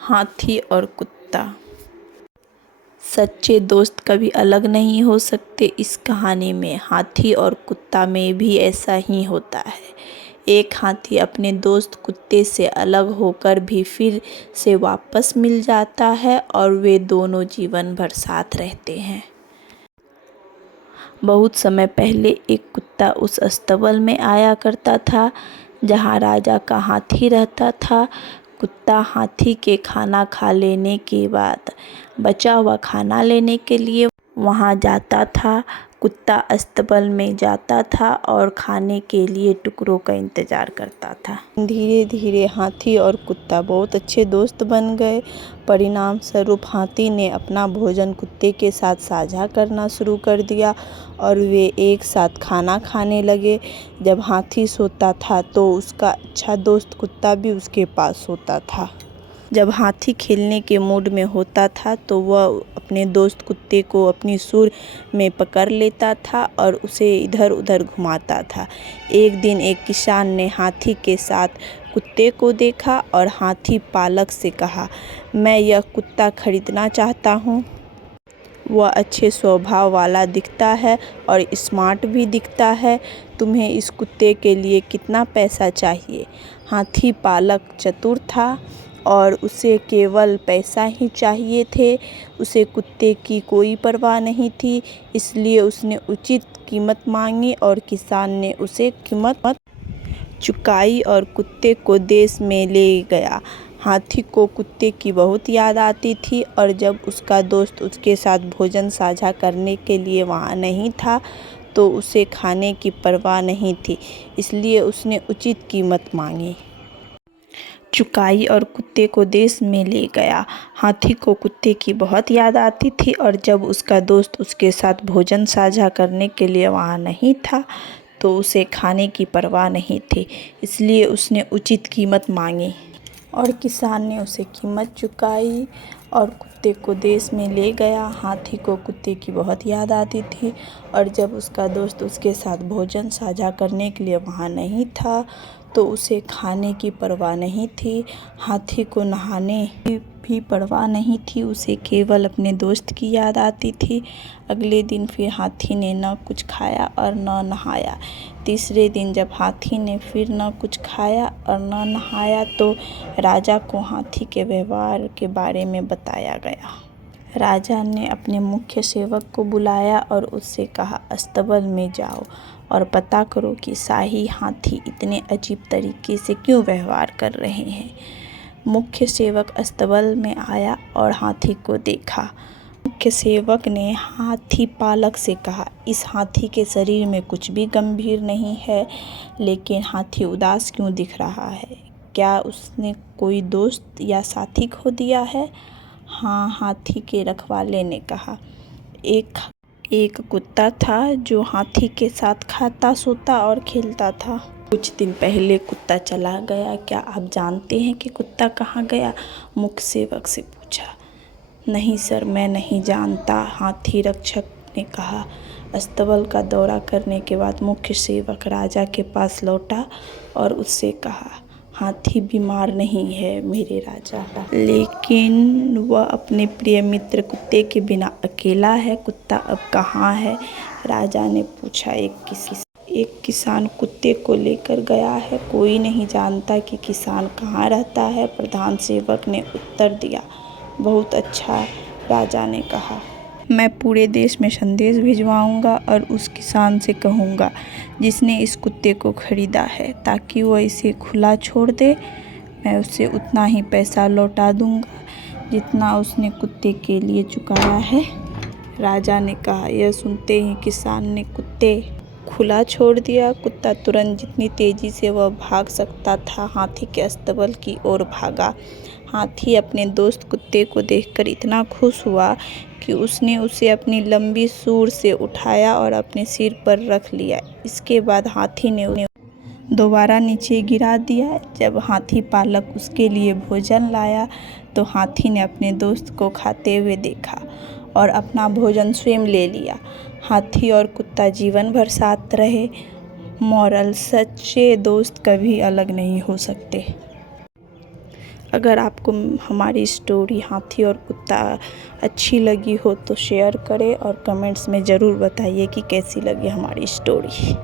हाथी और कुत्ता। सच्चे दोस्त कभी अलग नहीं हो सकते। इस कहानी में हाथी और कुत्ता में भी ऐसा ही होता है। एक हाथी अपने दोस्त कुत्ते से अलग होकर भी फिर से वापस मिल जाता है और वे दोनों जीवन भर साथ रहते हैं। बहुत समय पहले एक कुत्ता उस अस्तबल में आया करता था जहाँ राजा का हाथी रहता था। कुत्ता हाथी के खाना खा लेने के बाद बचा हुआ खाना लेने के लिए वहाँ जाता था। कुत्ता अस्तबल में जाता था और खाने के लिए टुकड़ों का इंतज़ार करता था। धीरे धीरे हाथी और कुत्ता बहुत अच्छे दोस्त बन गए। परिणाम स्वरूप हाथी ने अपना भोजन कुत्ते के साथ साझा करना शुरू कर दिया और वे एक साथ खाना खाने लगे। जब हाथी सोता था तो उसका अच्छा दोस्त कुत्ता भी उसके पास सोता था। जब हाथी खेलने के मूड में होता था तो वह अपने दोस्त कुत्ते को अपनी सूंड में पकड़ लेता था और उसे इधर उधर घुमाता था। एक दिन एक किसान ने हाथी के साथ कुत्ते को देखा और हाथी पालक से कहा, मैं यह कुत्ता खरीदना चाहता हूँ। वह अच्छे स्वभाव वाला दिखता है और स्मार्ट भी दिखता है। तुम्हें इस कुत्ते के लिए कितना पैसा चाहिए? हाथी पालक चतुर था और उसे केवल पैसा ही चाहिए थे। उसे कुत्ते की कोई परवाह नहीं थी, इसलिए उसने उचित कीमत मांगी और किसान ने उसे कीमत चुकाई और कुत्ते को देश में ले गया। हाथी को कुत्ते की बहुत याद आती थी और जब उसका दोस्त उसके साथ भोजन साझा करने के लिए वहाँ नहीं था तो उसे खाने की परवाह नहीं थी, इसलिए उसने उचित कीमत मांगी, चुकाई और कुत्ते को देश में ले गया। हाथी को कुत्ते की बहुत याद आती थी और जब उसका दोस्त उसके साथ भोजन साझा करने के लिए वहाँ नहीं था तो उसे खाने की परवाह नहीं थी, इसलिए उसने उचित कीमत मांगी और किसान ने उसे कीमत चुकाई और कुत्ते को देश में ले गया। हाथी को कुत्ते की बहुत याद आती थी और जब उसका दोस्त उसके साथ भोजन साझा करने के लिए वहाँ नहीं था तो उसे खाने की परवाह नहीं थी। हाथी को नहाने की भी परवाह नहीं थी, उसे केवल अपने दोस्त की याद आती थी। अगले दिन फिर हाथी ने न कुछ खाया और न नहाया। तीसरे दिन जब हाथी ने फिर न कुछ खाया और न नहाया तो राजा को हाथी के व्यवहार के बारे में बताया गया। राजा ने अपने मुख्य सेवक को बुलाया और उससे कहा, अस्तबल में जाओ और पता करो कि शाही हाथी इतने अजीब तरीके से क्यों व्यवहार कर रहे हैं। मुख्य सेवक अस्तबल में आया और हाथी को देखा। मुख्य सेवक ने हाथी पालक से कहा, इस हाथी के शरीर में कुछ भी गंभीर नहीं है, लेकिन हाथी उदास क्यों दिख रहा है? क्या उसने कोई दोस्त या साथी खो दिया है? हाँ, हाथी के रखवाले ने कहा, एक कुत्ता था जो हाथी के साथ खाता, सोता और खेलता था। कुछ दिन पहले कुत्ता चला गया। क्या आप जानते हैं कि कुत्ता कहाँ गया? मुख्य सेवक से पूछा। नहीं सर, मैं नहीं जानता, हाथी रक्षक ने कहा। अस्तबल का दौरा करने के बाद मुख्य सेवक राजा के पास लौटा और उससे कहा, हाथी बीमार नहीं है मेरे राजा, लेकिन वह अपने प्रिय मित्र कुत्ते के बिना अकेला है। कुत्ता अब कहाँ है? राजा ने पूछा। एक किसान कुत्ते को लेकर गया है। कोई नहीं जानता कि किसान कहाँ रहता है, प्रधान सेवक ने उत्तर दिया। बहुत अच्छा, राजा ने कहा। मैं पूरे देश में संदेश भिजवाऊंगा और उस किसान से कहूँगा जिसने इस कुत्ते को खरीदा है, ताकि वह इसे खुला छोड़ दे। मैं उसे उतना ही पैसा लौटा दूंगा जितना उसने कुत्ते के लिए चुकाया है। राजा ने कहा। यह सुनते ही किसान ने कुत्ते खुला छोड़ दिया। कुत्ता तुरंत जितनी तेजी से वह भाग सकता था हाथी के अस्तबल की ओर भागा। हाथी अपने दोस्त कुत्ते को देखकर इतना खुश हुआ कि उसने उसे अपनी लंबी सूंड से उठाया और अपने सिर पर रख लिया। इसके बाद हाथी ने उन्हें दोबारा नीचे गिरा दिया। जब हाथी पालक उसके लिए भोजन लाया तो हाथी ने अपने दोस्त को खाते हुए देखा और अपना भोजन स्वयं ले लिया। हाथी और कुत्ता जीवन भर साथ रहे। मॉरल, सच्चे दोस्त कभी अलग नहीं हो सकते। अगर आपको हमारी स्टोरी हाथी और कुत्ता अच्छी लगी हो तो शेयर करें और कमेंट्स में ज़रूर बताइए कि कैसी लगी हमारी स्टोरी।